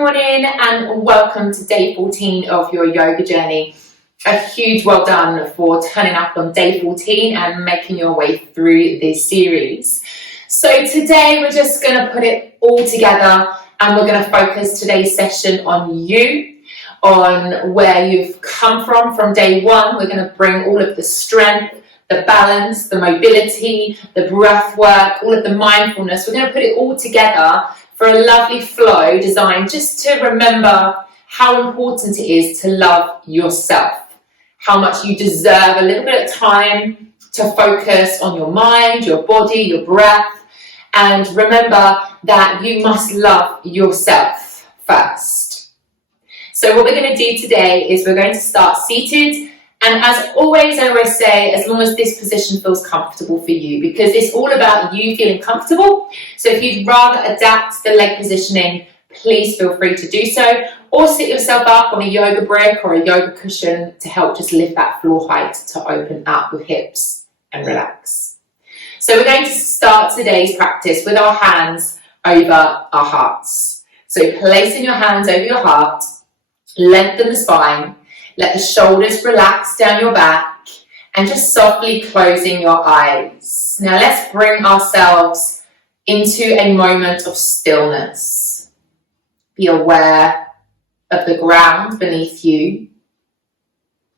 morning and welcome to day 14 of your yoga journey. A huge well done for turning up on day 14 and making your way through this series. So today we're just going to put it all together and we're going to focus today's session on you, on where you've come from day one. We're going to bring all of the strength, the balance, the mobility, the breath work, all of the mindfulness. We're going to put it all together for a lovely flow designed just to remember how important it is to love yourself, how much you deserve a little bit of time to focus on your mind, your body, your breath, and remember that you must love yourself first. So what we're going to do today is we're going to start seated. And as always, I always say, as long as this position feels comfortable for you, because it's all about you feeling comfortable. So if you'd rather adapt the leg positioning, please feel free to do so, or sit yourself up on a yoga brick or a yoga cushion to help just lift that floor height to open up your hips and relax. So we're going to start today's practice with our hands over our hearts. So placing your hands over your heart, lengthen the spine. Let the shoulders relax down your back and just softly closing your eyes. Now let's bring ourselves into a moment of stillness. Be aware of the ground beneath you.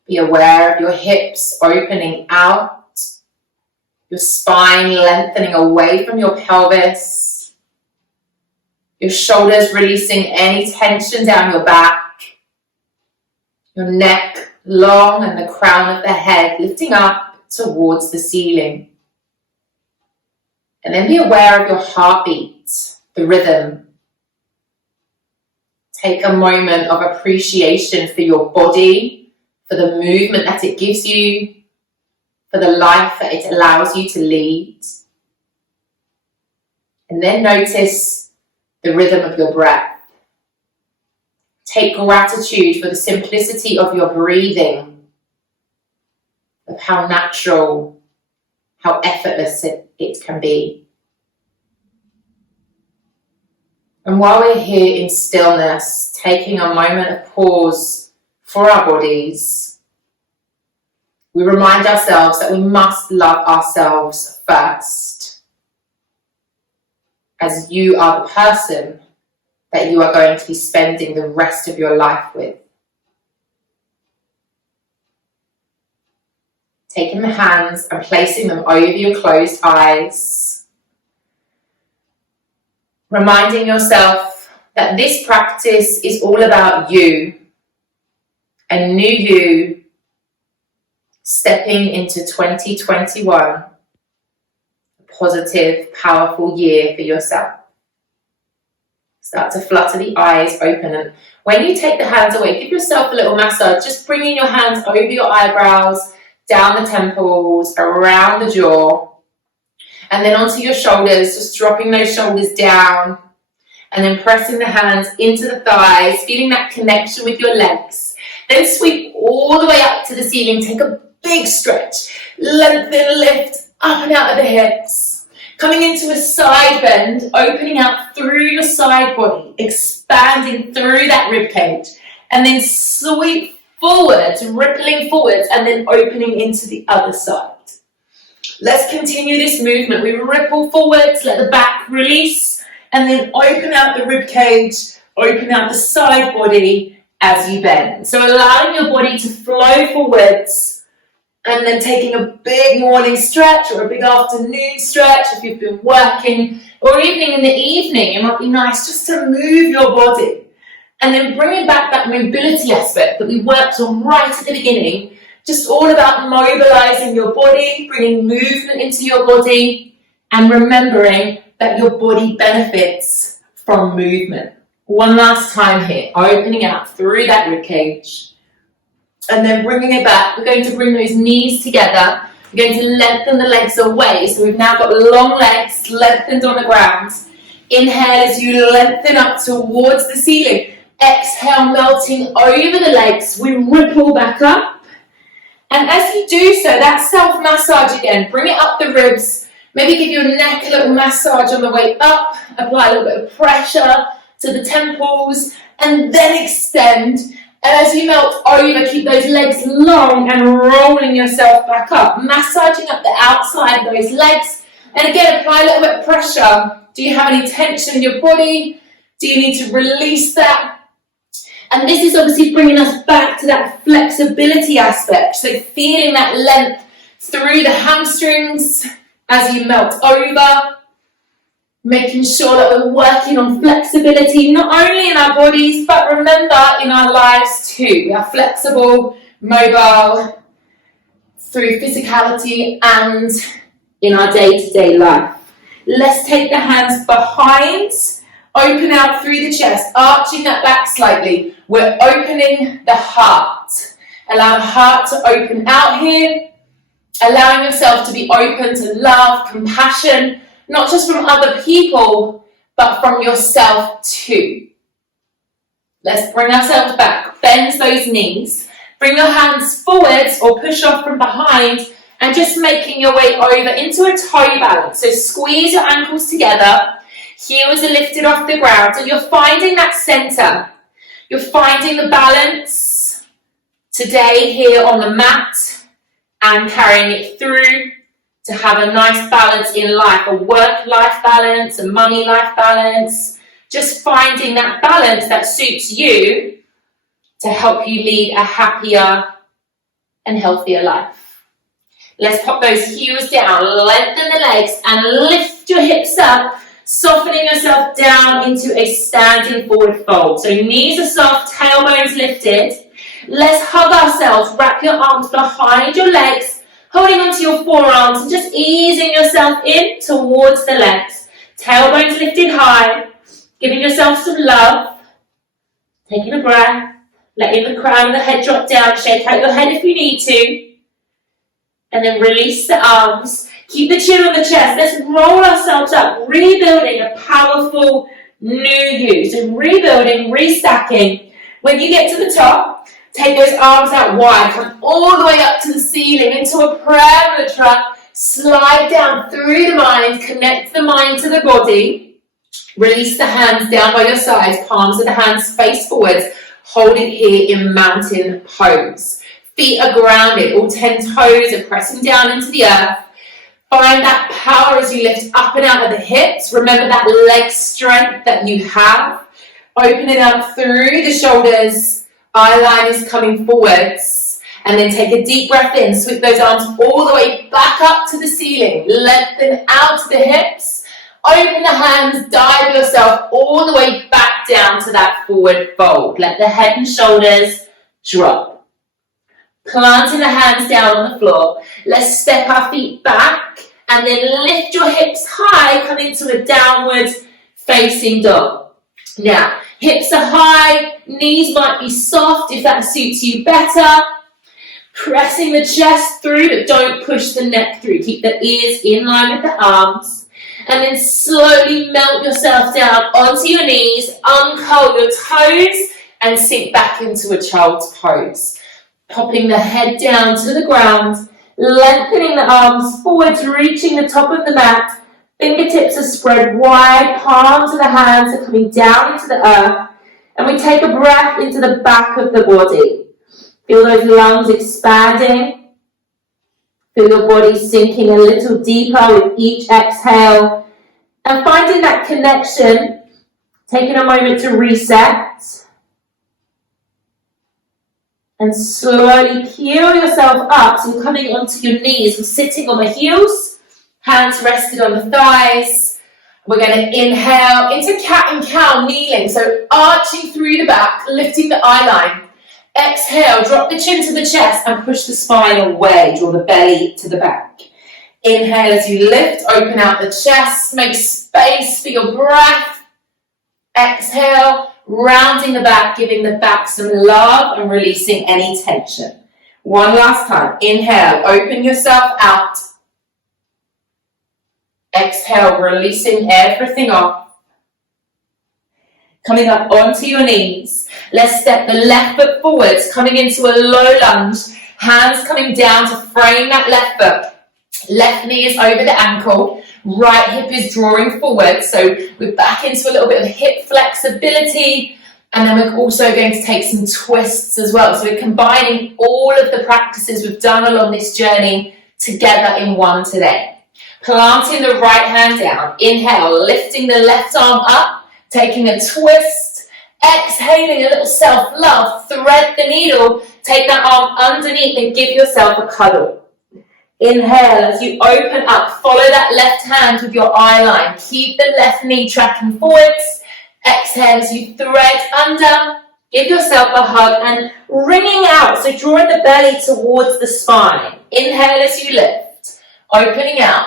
Be aware of your hips opening out, your spine lengthening away from your pelvis, your shoulders releasing any tension down your back, your neck long and the crown of the head lifting up towards the ceiling. And then be aware of your heartbeat, the rhythm. Take a moment of appreciation for your body, for the movement that it gives you, for the life that it allows you to lead. And then notice the rhythm of your breath. Take gratitude for the simplicity of your breathing, of how natural, how effortless it can be. And while we're here in stillness, taking a moment of pause for our bodies, we remind ourselves that we must love ourselves first, as you are the person that you are going to be spending the rest of your life with. Taking the hands and placing them over your closed eyes. Reminding yourself that this practice is all about you, a new you stepping into 2021, a positive, powerful year for yourself. Start to flutter the eyes open, and when you take the hands away, give yourself a little massage, just bringing your hands over your eyebrows, down the temples, around the jaw, and then onto your shoulders, just dropping those shoulders down, and then pressing the hands into the thighs, feeling that connection with your legs. Then sweep all the way up to the ceiling, take a big stretch, lengthen, lift, up and out of the hips. Coming into a side bend, opening out through your side body, expanding through that rib cage, and then sweep forwards, rippling forwards, and then opening into the other side. Let's continue this movement. We ripple forwards, let the back release, and then open out the rib cage, open out the side body as you bend. So allowing your body to flow forwards, and then taking a big morning stretch or a big afternoon stretch if you've been working, or even in the evening, it might be nice just to move your body. And then bringing back that mobility aspect that we worked on right at the beginning, just all about mobilizing your body, bringing movement into your body, and remembering that your body benefits from movement. One last time here, opening out through that ribcage. And then bringing it back, we're going to bring those knees together. We're going to lengthen the legs away. So we've now got long legs lengthened on the ground. Inhale as you lengthen up towards the ceiling. Exhale, melting over the legs. We ripple back up. And as you do so, that self-massage again, bring it up the ribs. Maybe give your neck a little massage on the way up. Apply a little bit of pressure to the temples. and then extend. And as you melt over, keep those legs long and rolling yourself back up, massaging up the outside of those legs. And again, apply a little bit of pressure. Do you have any tension in your body? Do you need to release that? And this is obviously bringing us back to that flexibility aspect. So feeling that length through the hamstrings as you melt over. Making sure that we're working on flexibility, not only in our bodies, but remember, in our lives too. We are flexible, mobile, through physicality and in our day-to-day life. Let's take the hands behind, open out through the chest, arching that back slightly. We're opening the heart. Allow the heart to open out here, allowing yourself to be open to love, compassion, not just from other people, but from yourself too. Let's bring ourselves back. Bend those knees. Bring your hands forwards or push off from behind and just making your way over into a toe balance. So squeeze your ankles together. Heels are lifted off the ground and you're finding that center. You're finding the balance today here on the mat and carrying it through to have a nice balance in life, a work-life balance, a money-life balance, just finding that balance that suits you to help you lead a happier and healthier life. Let's pop those heels down, lengthen the legs and lift your hips up, softening yourself down into a standing forward fold. So knees are soft, tailbones lifted. Let's hug ourselves, wrap your arms behind your legs, holding onto your forearms and just easing yourself in towards the legs. Tailbones lifted high, giving yourself some love. Taking a breath, letting the crown of the head drop down, shake out your head if you need to. And then release the arms. Keep the chin on the chest. Let's roll ourselves up, rebuilding a powerful new you. So rebuilding, restacking. When you get to the top, take those arms out wide, come all the way up to the ceiling into a prayer mudra. Slide down through the mind, connect the mind to the body. Release the hands down by your sides, palms of the hands face forwards. Hold it here in mountain pose. Feet are grounded, all 10 toes are pressing down into the earth. Find that power as you lift up and out of the hips. Remember that leg strength that you have. Open it up through the shoulders. Eyeline is coming forwards. And then take a deep breath in. Sweep those arms all the way back up to the ceiling. Lengthen out to the hips. Open the hands. Dive yourself all the way back down to that forward fold. Let the head and shoulders drop. Planting the hands down on the floor. Let's step our feet back and then lift your hips high. Come into a downward facing dog. Now, hips are high, knees might be soft if that suits you better. Pressing the chest through, but don't push the neck through. Keep the ears in line with the arms. And then slowly melt yourself down onto your knees, uncurl your toes, and sink back into a child's pose. Popping the head down to the ground, lengthening the arms forwards, reaching the top of the mat. Fingertips are spread wide, palms of the hands are coming down into the earth. And we take a breath into the back of the body. Feel those lungs expanding. Feel your body sinking a little deeper with each exhale. And finding that connection, taking a moment to reset. And slowly peel yourself up. So you're coming onto your knees and sitting on the heels. Hands rested on the thighs. We're going to inhale into cat and cow, kneeling. So arching through the back, lifting the eye line. Exhale, drop the chin to the chest and push the spine away. Draw the belly to the back. Inhale as you lift, open out the chest. Make space for your breath. Exhale, rounding the back, giving the back some love and releasing any tension. One last time. Inhale, open yourself out. Exhale, releasing everything off. Coming up onto your knees. Let's step the left foot forwards, coming into a low lunge. Hands coming down to frame that left foot. Left knee is over the ankle. Right hip is drawing forward. So we're back into a little bit of hip flexibility. And then we're also going to take some twists as well. So we're combining all of the practices we've done along this journey together in one today. Planting the right hand down. Inhale, lifting the left arm up, taking a twist. Exhaling a little self-love. Thread the needle. Take that arm underneath and give yourself a cuddle. Inhale as you open up. Follow that left hand with your eye line. Keep the left knee tracking forwards. Exhale as you thread under. Give yourself a hug and wringing out. So drawing the belly towards the spine. Inhale as you lift. Opening out.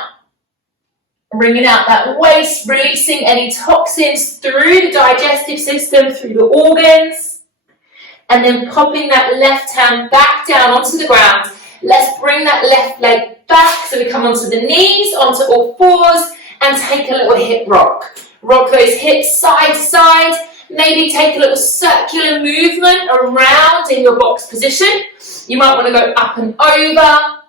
Bringing out that waist, releasing any toxins through the digestive system, through the organs. And then popping that left hand back down onto the ground. Let's bring that left leg back. So we come onto the knees, onto all fours, and take a little hip rock. Rock those hips side to side. Maybe take a little circular movement around in your box position. You might want to go up and over.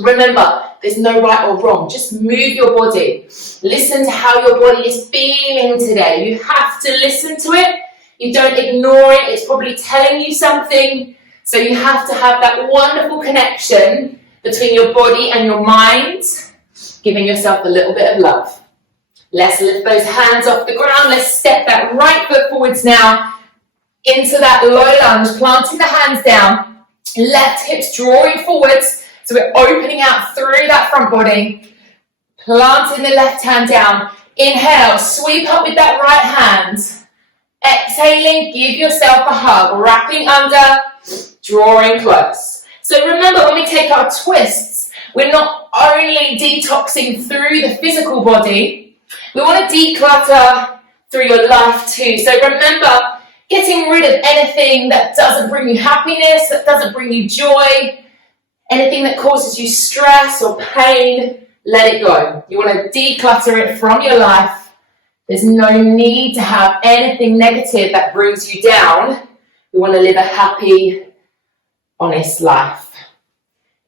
Remember, there's no right or wrong. Just move your body. Listen to how your body is feeling today. You have to listen to it. You don't ignore it. It's probably telling you something. So you have to have that wonderful connection between your body and your mind, giving yourself a little bit of love. Let's lift those hands off the ground. Let's step that right foot forwards now into that low lunge, planting the hands down, left hips drawing forwards. So we're opening out through that front body, planting the left hand down. Inhale, sweep up with that right hand. Exhaling, give yourself a hug, wrapping under, drawing close. So remember, when we take our twists, we're not only detoxing through the physical body, we want to declutter through your life too. So remember, getting rid of anything that doesn't bring you happiness, that doesn't bring you joy, anything that causes you stress or pain, let it go. You want to declutter it from your life. There's no need to have anything negative that brings you down. We want to live a happy, honest life.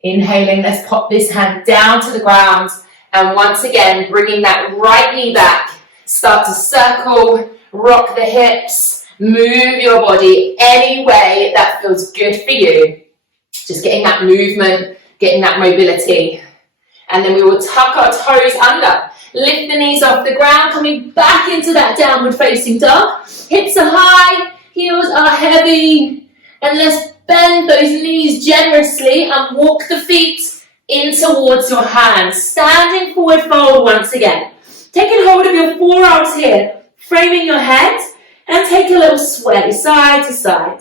Inhaling, let's pop this hand down to the ground. And once again, bringing that right knee back. Start to circle, rock the hips, move your body any way that feels good for you. Just getting that movement, getting that mobility. And then we will tuck our toes under. Lift the knees off the ground, coming back into that downward facing dog. Hips are high, heels are heavy. And let's bend those knees generously and walk the feet in towards your hands. Standing forward fold once again. Taking hold of your forearms here, framing your head, and take a little sway side to side.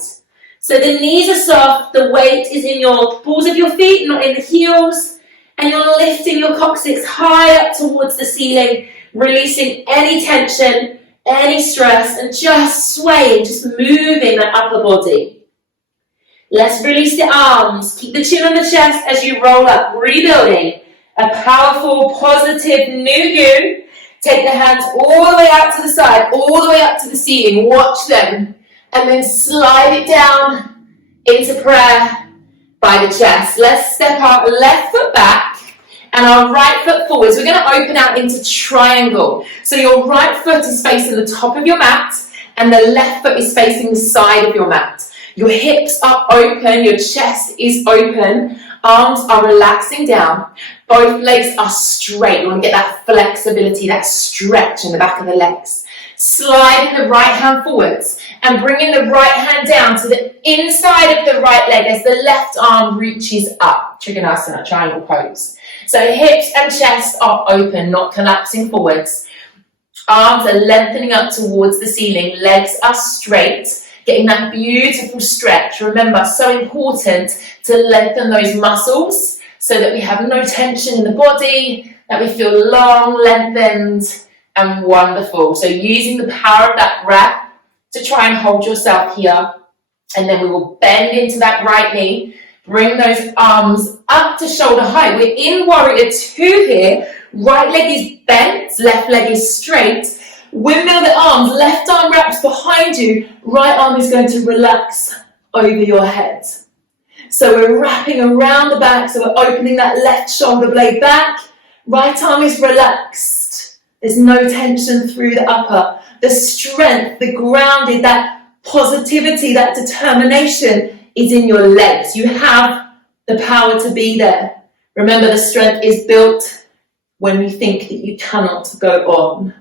So the knees are soft, the weight is in your balls of your feet, not in the heels. And you're lifting your coccyx high up towards the ceiling, releasing any tension, any stress, and just swaying, just moving that upper body. Let's release the arms. Keep the chin on the chest as you roll up, rebuilding a powerful, positive new you. Take the hands all the way out to the side, all the way up to the ceiling. Watch them. And then slide it down into prayer by the chest. Let's step our left foot back and our right foot forwards. We're going to open out into triangle. So your right foot is facing the top of your mat and the left foot is facing the side of your mat. Your hips are open, your chest is open, arms are relaxing down, both legs are straight. You want to get that flexibility, that stretch in the back of the legs. Sliding the right hand forwards and bringing the right hand down to the inside of the right leg as the left arm reaches up. Trikonasana, triangle pose. So hips and chest are open, not collapsing forwards. Arms are lengthening up towards the ceiling, legs are straight. Getting that beautiful stretch. Remember, so important to lengthen those muscles so that we have no tension in the body, that we feel long, lengthened, and wonderful. So using the power of that breath to try and hold yourself here. And then we will bend into that right knee. Bring those arms up to shoulder height. We're in warrior two here. Right leg is bent, left leg is straight. Windmill the arms, left arm wraps behind you, right arm is going to relax over your head. So we're wrapping around the back, so we're opening that left shoulder blade back, right arm is relaxed. There's no tension through the upper. The strength, the grounded, that positivity, that determination is in your legs. You have the power to be there. Remember, the strength is built when you think that you cannot go on.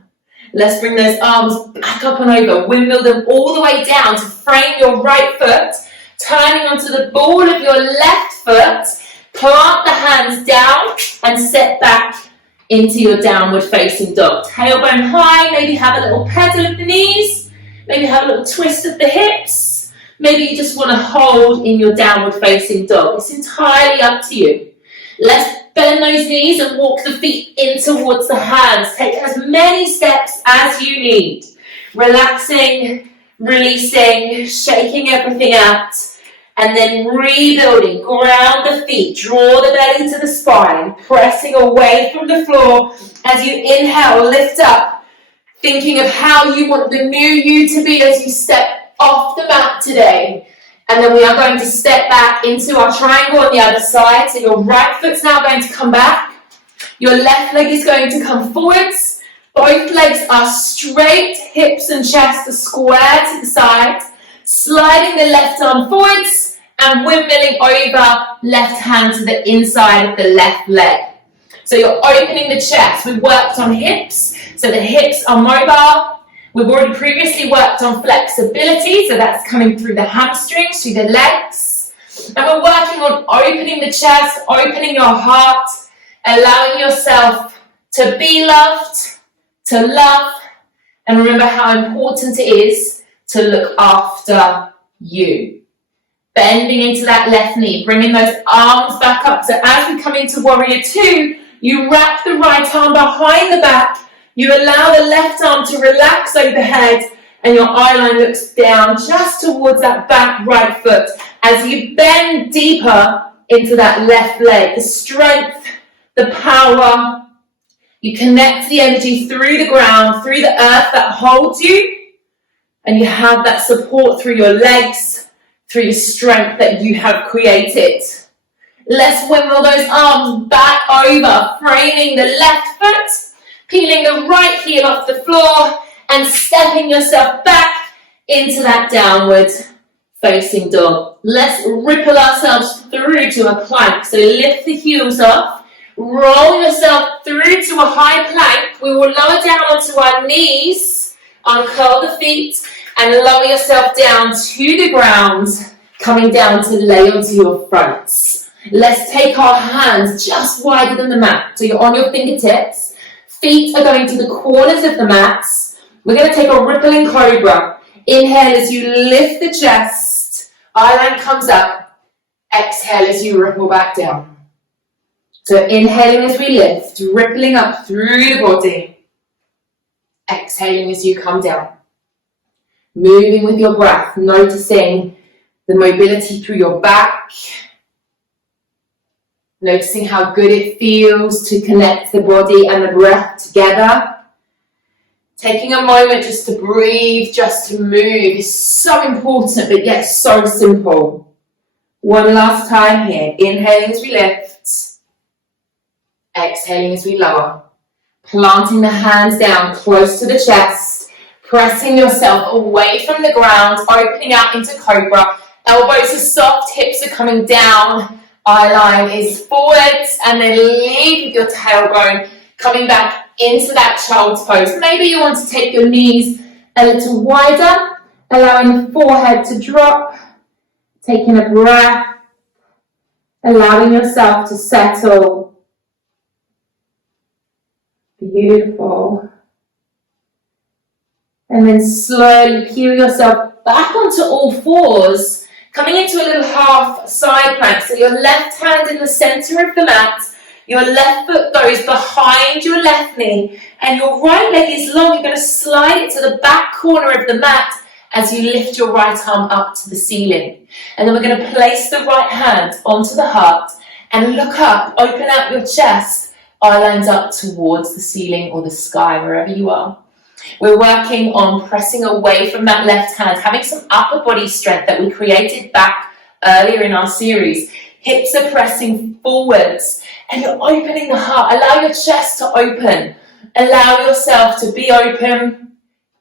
Let's bring those arms back up and over. Windmill them all the way down to frame your right foot, turning onto the ball of your left foot. Plant the hands down and step back into your downward facing dog. Tailbone high, maybe have a little pedal of the knees, maybe have a little twist of the hips. Maybe you just want to hold in your downward facing dog. It's entirely up to you. Let's bend those knees and walk the feet in towards the hands. Take as many steps as you need. Relaxing, releasing, shaking everything out, and then rebuilding. Ground the feet, draw the belly to the spine, pressing away from the floor as you inhale, lift up, thinking of how you want the new you to be as you step off the mat today. And then we are going to step back into our triangle on the other side. So your right foot's now going to come back. Your left leg is going to come forwards. Both legs are straight, hips and chest are square to the side. Sliding the left arm forwards and windmilling over, left hand to the inside of the left leg. So you're opening the chest. We worked on hips, so the hips are mobile. We've already previously worked on flexibility, so that's coming through the hamstrings, through the legs. And we're working on opening the chest, opening your heart, allowing yourself to be loved, to love, and remember how important it is to look after you. Bending into that left knee, bringing those arms back up. So as we come into Warrior Two, you wrap the right arm behind the back. You allow the left arm to relax overhead and your eye line looks down just towards that back right foot as you bend deeper into that left leg. The strength, the power, you connect the energy through the ground, through the earth that holds you, and you have that support through your legs, through your strength that you have created. Let's windmill those arms back over, framing the left foot, peeling the right heel off the floor and stepping yourself back into that downward facing dog. Let's ripple ourselves through to a plank. So lift the heels off, roll yourself through to a high plank. We will lower down onto our knees, uncurl the feet and lower yourself down to the ground, coming down to lay onto your fronts. Let's take our hands just wider than the mat. So you're on your fingertips. Feet are going to the corners of the mats. We're going to take a rippling cobra. Inhale as you lift the chest. Eye line comes up. Exhale as you ripple back down. So inhaling as we lift, rippling up through the body. Exhaling as you come down. Moving with your breath, noticing the mobility through your back. Noticing how good it feels to connect the body and the breath together. Taking a moment just to breathe, just to move is so important, but yet so simple. One last time here. Inhaling as we lift. Exhaling as we lower. Planting the hands down close to the chest. Pressing yourself away from the ground, opening out into cobra. Elbows are soft, hips are coming down. Eye line is forwards and then lead with your tailbone coming back into that child's pose. Maybe you want to take your knees a little wider, allowing the forehead to drop, taking a breath, allowing yourself to settle. Beautiful. And then slowly peel yourself back onto all fours, coming into a little half side plank. So your left hand in the center of the mat, your left foot goes behind your left knee, and your right leg is long. You're going to slide it to the back corner of the mat as you lift your right arm up to the ceiling. And then we're going to place the right hand onto the heart and look up, open out your chest, eye lines up towards the ceiling or the sky, wherever you are. We're working on pressing away from that left hand, having some upper body strength that we created back earlier in our series. Hips are pressing forwards and you're opening the heart. Allow your chest to open. Allow yourself to be open.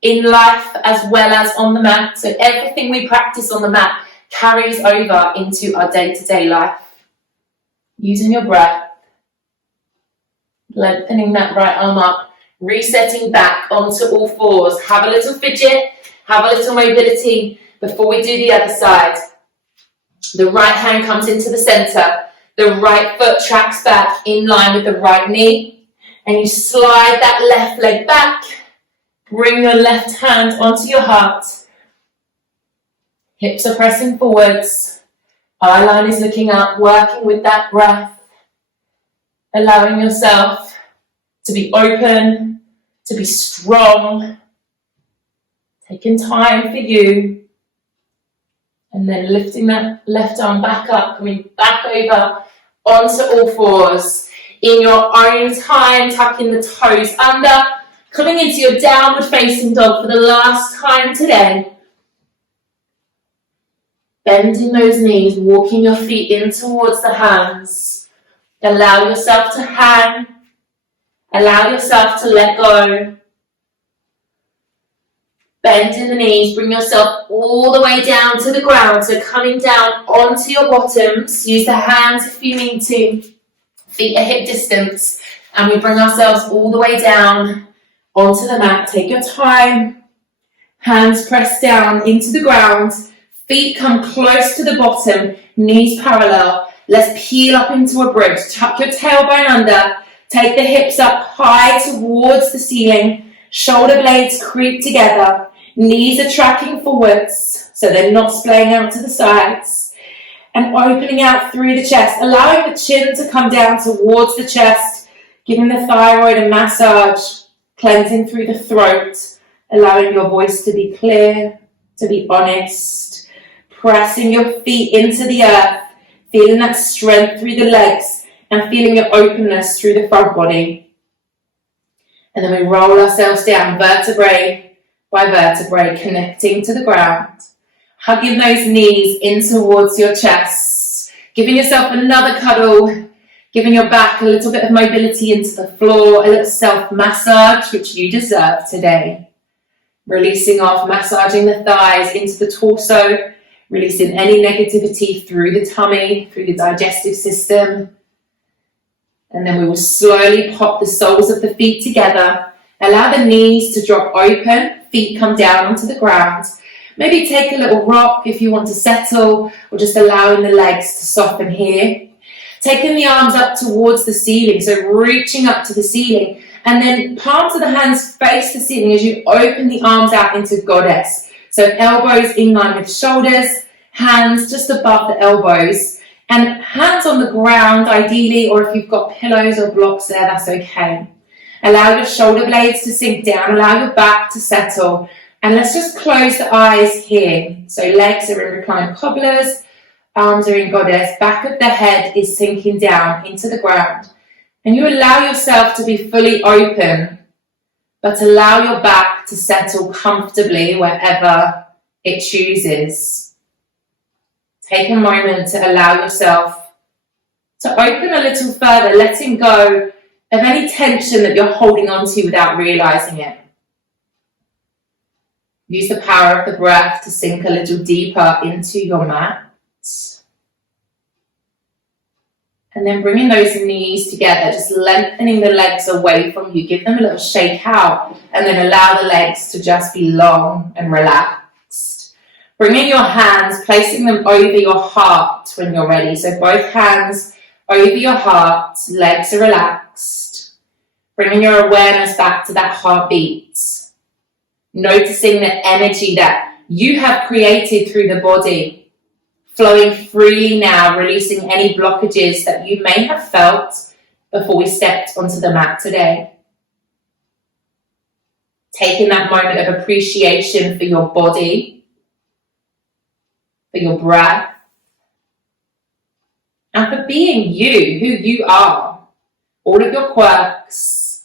in life as well as on the mat. So everything we practice on the mat carries over into our day-to-day life. Using your breath, lengthening that right arm up, resetting back onto all fours. Have a little fidget, have a little mobility before we do the other side. The right hand comes into the center, the right foot tracks back in line with the right knee, and you slide that left leg back. Bring your left hand onto your heart. Hips are pressing forwards. Eye line is looking up, working with that breath. Allowing yourself to be open, to be strong. Taking time for you. And then lifting that left arm back up, coming back over onto all fours. In your own time, tucking the toes under. Coming into your downward facing dog for the last time today. Bending those knees, walking your feet in towards the hands. Allow yourself to hang. Allow yourself to let go. Bending the knees, bring yourself all the way down to the ground. So coming down onto your bottoms. Use the hands if you need to. Feet at hip distance. And we bring ourselves all the way down onto the mat. Take your time. Hands press down into the ground. Feet come close to the bottom. Knees parallel. Let's peel up into a bridge. Tuck your tailbone under. Take the hips up high towards the ceiling. Shoulder blades creep together. Knees are tracking forwards, so they're not splaying out to the sides. And opening out through the chest. Allowing the chin to come down towards the chest. Giving the thyroid a massage. Cleansing through the throat. Allowing your voice to be clear, to be honest. Pressing your feet into the earth. Feeling that strength through the legs. And feeling your openness through the front body. And then we roll ourselves down, vertebrae by vertebrae, connecting to the ground. Hugging those knees in towards your chest. Giving yourself another cuddle. Giving your back a little bit of mobility into the floor. A little self-massage, which you deserve today. Releasing off, massaging the thighs into the torso. Releasing any negativity through the tummy, through the digestive system. And then we will slowly pop the soles of the feet together. Allow the knees to drop open. Feet come down onto the ground. Maybe take a little rock if you want to settle, or just allowing the legs to soften here. Taking the arms up towards the ceiling, so reaching up to the ceiling. And then palms of the hands face the ceiling as you open the arms out into goddess. So elbows in line with shoulders, hands just above the elbows. And hands on the ground, ideally, or if you've got pillows or blocks there, that's okay. Allow your shoulder blades to sink down, allow your back to settle. And let's just close the eyes here. So legs are in reclined cobblers, arms are in goddess, back of the head is sinking down into the ground. And you allow yourself to be fully open, but allow your back to settle comfortably wherever it chooses. Take a moment to allow yourself to open a little further, letting go of any tension that you're holding on to without realizing it. Use the power of the breath to sink a little deeper into your mat. And then bringing those knees together, just lengthening the legs away from you. Give them a little shake out and then allow the legs to just be long and relaxed. Bringing your hands, placing them over your heart when you're ready. So both hands over your heart, legs are relaxed. Bringing your awareness back to that heartbeat. Noticing the energy that you have created through the body. Flowing freely now, releasing any blockages that you may have felt before we stepped onto the mat today. Taking that moment of appreciation for your body, for your breath, and for being you, who you are. All of your quirks,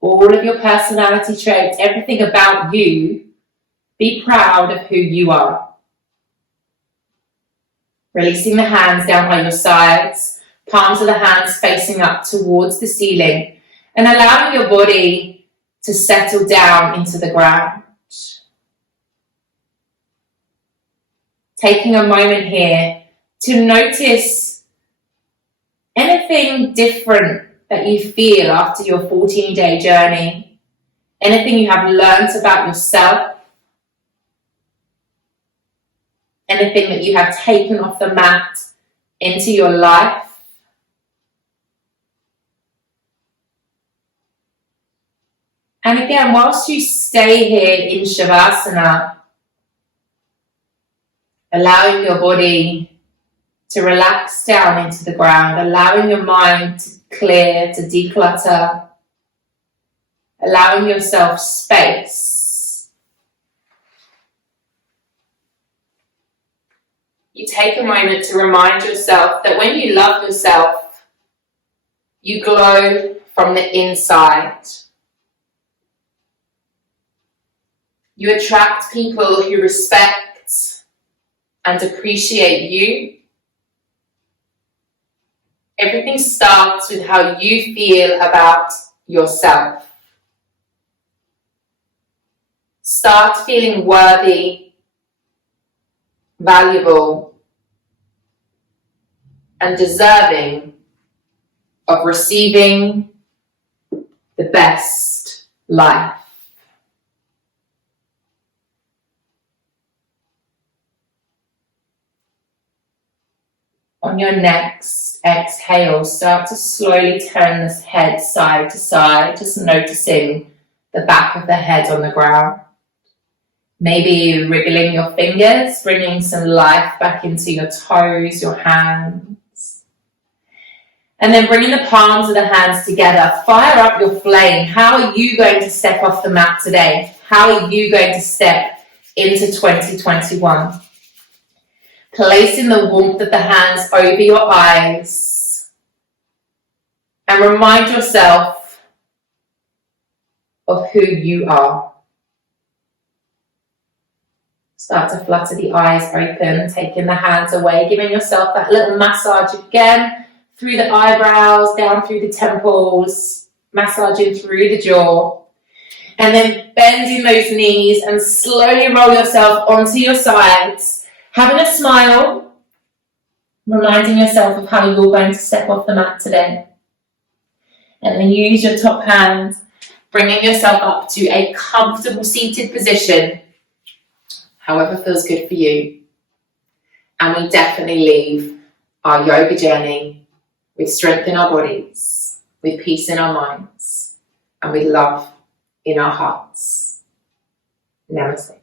all of your personality traits, everything about you. Be proud of who you are. Releasing the hands down by your sides, palms of the hands facing up towards the ceiling, and allowing your body to settle down into the ground. Taking a moment here to notice anything different that you feel after your 14-day journey, anything you have learned about yourself, anything that you have taken off the mat into your life. And again, whilst you stay here in Shavasana, allowing your body to relax down into the ground, allowing your mind to clear, to declutter, allowing yourself space. You take a moment to remind yourself that when you love yourself, you glow from the inside. You attract people who respect and appreciate you. Everything starts with how you feel about yourself. Start feeling worthy, valuable, and deserving of receiving the best life. On your next exhale, start to slowly turn this head side to side, just noticing the back of the head on the ground. Maybe wriggling your fingers, bringing some life back into your toes, your hands. And then bringing the palms of the hands together. Fire up your flame. How are you going to step off the mat today? How are you going to step into 2021? Placing the warmth of the hands over your eyes. And remind yourself of who you are. Start to flutter the eyes open, taking the hands away, giving yourself that little massage again through the eyebrows, down through the temples, massaging through the jaw. And then bending those knees and slowly roll yourself onto your sides, having a smile, reminding yourself of how you're going to step off the mat today. And then use your top hand, bringing yourself up to a comfortable seated position, however feels good for you. And we definitely leave our yoga journey with strength in our bodies, with peace in our minds, and with love in our hearts. Namaste.